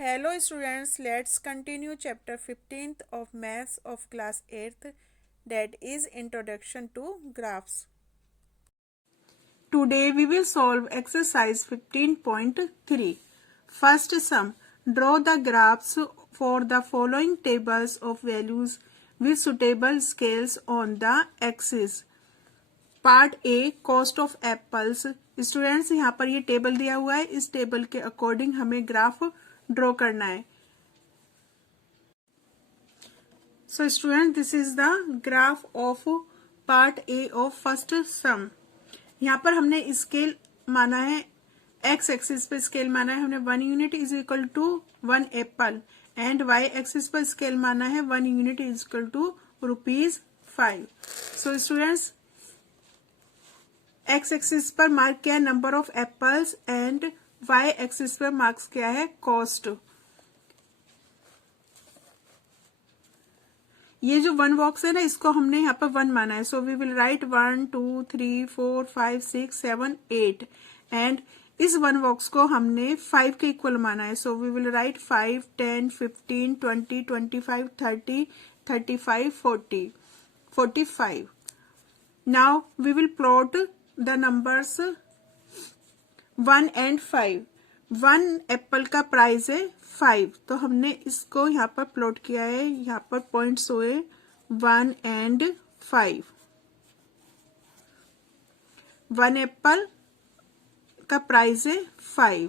Hello students, let's continue chapter 15th of Maths of class 8th, that is Introduction to Graphs. Today we will solve exercise 15.3. First sum. Draw the graphs for the following tables of values with suitable scales on the axis. Part A cost of apples. Students यहाँ पर ये table दिया हुआ है, इस table के according हमें graph draw करना है। So student this is the graph of part A of first sum. यहाँ पर हमने स्केल माना है, एक्स एक्सिस पर स्केल माना है हमने 1 unit is equal to 1 apple and Y axis पर स्केल माना है 1 unit is equal to ₹5। So students X axis पर मार्क किया है number of apples and Y axis पर मार्क्स किया है कॉस्ट। ये जो 1 बॉक्स है ना, इसको हमने यहाँ पर 1 माना है, so we will write 1 2 3 4 5 6 7 8 and इस 1 बॉक्स को हमने 5 के इक्वल माना है, so we will write 5 10 15 20 25 30 35 40 45। Now we will plot the numbers 1 and 5। 1 apple का प्राइस है 5, तो हमने इसको यहाँ पर प्लॉट किया है, यहाँ पर पॉइंट्स हुए 1 एंड 5। 1 एप्पल का प्राइस है 5।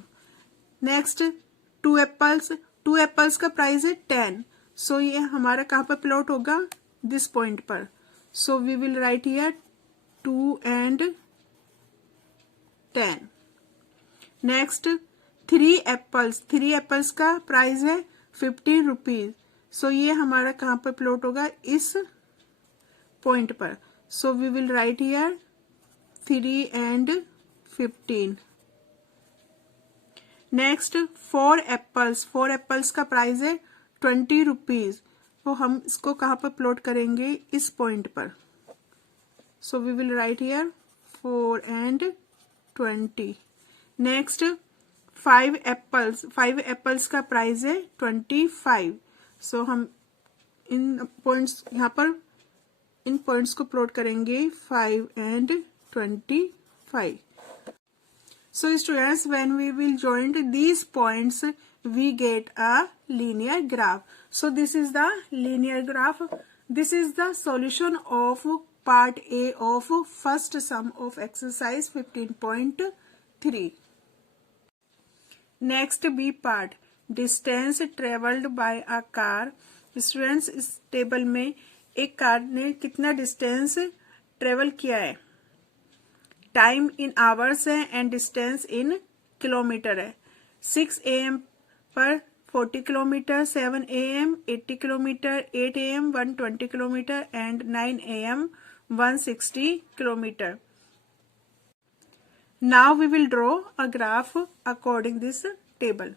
नेक्स्ट 2 एप्पल्स का प्राइस है 10, सो ये हमारा कहाँ पर प्लॉट होगा, दिस पॉइंट पर, so we will write here 2 and 10। Next 3 apples का प्राइस है 15 रुपीज, सो ये हमारा कहाँ पर प्लॉट होगा, इस पॉइंट पर, so we will write here 3 and 15। Next 4 apples का प्राइस है 20 रुपीज, तो हम इसको कहाँ पर प्लॉट करेंगे, इस पॉइंट पर, so we will write here 4 and 20। Next 5 apples का प्राइस है 25, सो हम इन पॉइंट्स यहाँ पर इन पॉइंट्स को प्लॉट करेंगे 5 and 25। So students when we will joint these points we get a linear graph. So this is the linear graph. This is the solution of part A of first sum of exercise 15.3. Next B part, distance traveled by a car. Students इस table में एक car ने कितना distance travel किया है, time in hours है and distance in kilometre है। 6 AM पर 40 kilometre, 7 AM 80 kilometre, 8 AM 120 kilometre and 9 AM 160 kilometre. Now we will draw a graph according this table.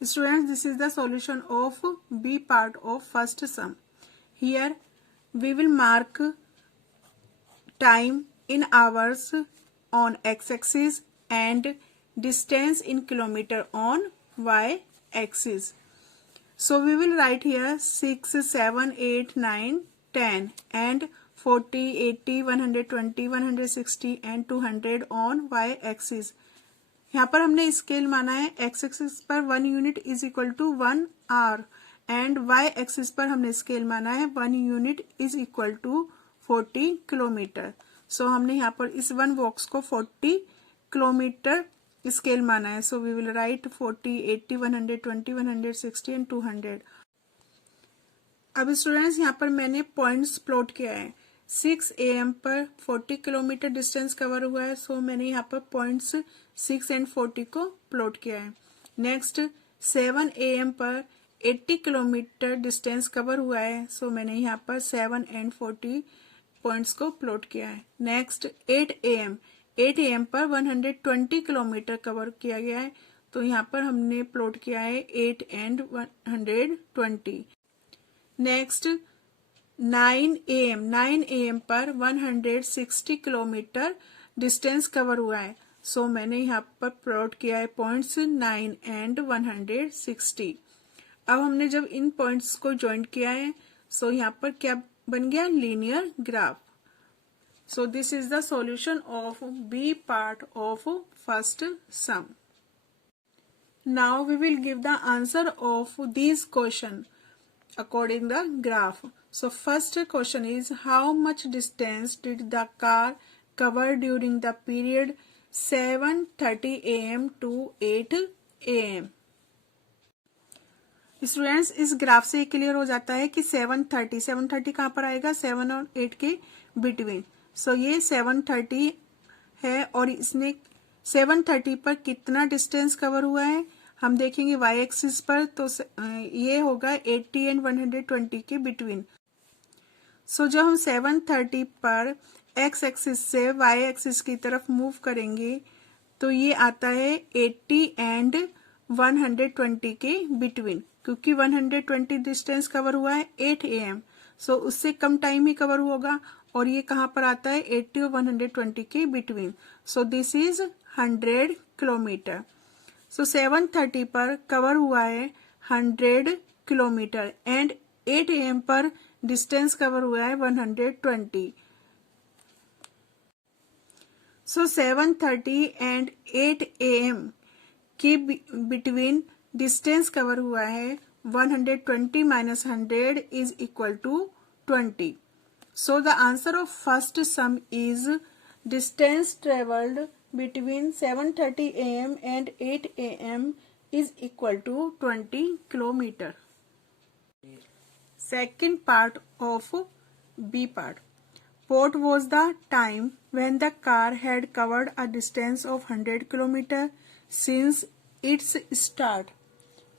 Students, this is the solution of B part of first sum. Here we will mark time in hours on x-axis and distance in kilometer on y-axis. So we will write here 6, 7, 8, 9, 10 and 40, 80, 120, 160 and 200 on y-axis. यहाँ पर हमने scale माना है, x axis पर 1 unit is equal to 1 hour and Y axis पर हमने scale माना है 1 unit is equal to 40 kilometre. So हमने यहाँ पर इस 1 बॉक्स को 40 किलोमीटर स्केल माना है, so we will write 40, 80, 120, 160 and 200। अब स्टूडेंट्स यहाँ पर मैंने पॉइंट्स प्लॉट किया है। 6 AM पर 40 किलोमीटर डिस्टेंस कवर हुआ है, सो मैंने यहाँ पर पॉइंट्स 6 एंड 40 को प्लॉट किया है। नेक्स्ट 7 AM पर 80 किलोमीटर डिस्टेंस कवर हुआ है, सो मैंने यहाँ पर 7 एंड 40 पॉइंट्स को प्लॉट किया है। नेक्स्ट 8 AM पर 120 किलोमीटर कवर किया गया है, तो यहाँ पर हमने प्लॉट किया है 8 एंड 120। नेक्स्ट 9 AM पर 160 किलोमीटर डिस्टेंस कवर हुआ है, सो मैंने यहाँ पर प्लॉट किया है पॉइंट्स 9 एंड 160। अब हमने जब इन पॉइंट्स को ज्वाइन किया है सो यहाँ पर क्या बन गया, linear graph. So this is the solution of B part of first sum. Now we will give the answer of this question according the graph. So first question is, how much distance did the car cover during the period 7:30 a.m. to 8 a.m. Students इस graph से clear हो जाता है कि 7:30 कहाँ पर आएगा, 7 और 8 के बिटवीन। सो ये 7:30 है और इसने 7:30 पर कितना डिस्टेंस कवर हुआ है हम देखेंगे वाई एक्सिस पर, तो ये होगा 80 एंड 120 के बिटवीन। सो जब हम 7:30 पर एक्स एक्सिस से वाई एक्सिस की तरफ मूव करेंगे तो ये आता है 80 एंड 120 के बिटवीन, क्योंकि 120 डिस्टेंस कवर हुआ है 8 AM। सो उससे कम टाइम ही कवर होगा और ये कहाँ पर आता है 80 और 120 के between. So this is 100 kilometre. So 7:30 पर कवर हुआ है 100 किलोमीटर एंड 8 AM पर डिस्टेंस कवर हुआ है 120। सो 7:30 एंड 8 AM के बिटवीन डिस्टेंस कवर हुआ है 120 minus 100 is equal to 20। So the answer of first sum is distance travelled between 7:30 AM and 8 AM is equal to 20 kilometer. Second part of B part. What was the time when the car had covered a distance of 100 kilometer since its start?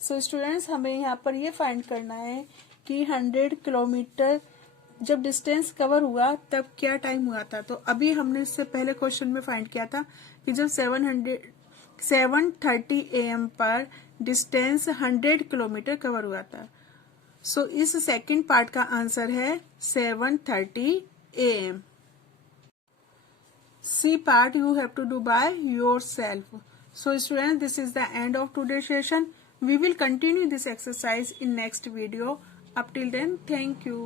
So students हमें यहाँ पर ये find करना है कि 100 kilometre जब distance cover हुआ तब क्या टाइम हुआ था। तो अभी हमने इससे पहले क्वेश्चन में फाइंड किया था कि जब 7:30 AM पर डिस्टेंस 100 किलोमीटर कवर हुआ था। सो इस सेकंड पार्ट का आंसर है 7:30 AM। C part you have to do by your self. So student, this is the end of today session. We will continue this exercise in next video. Up till then, thank you.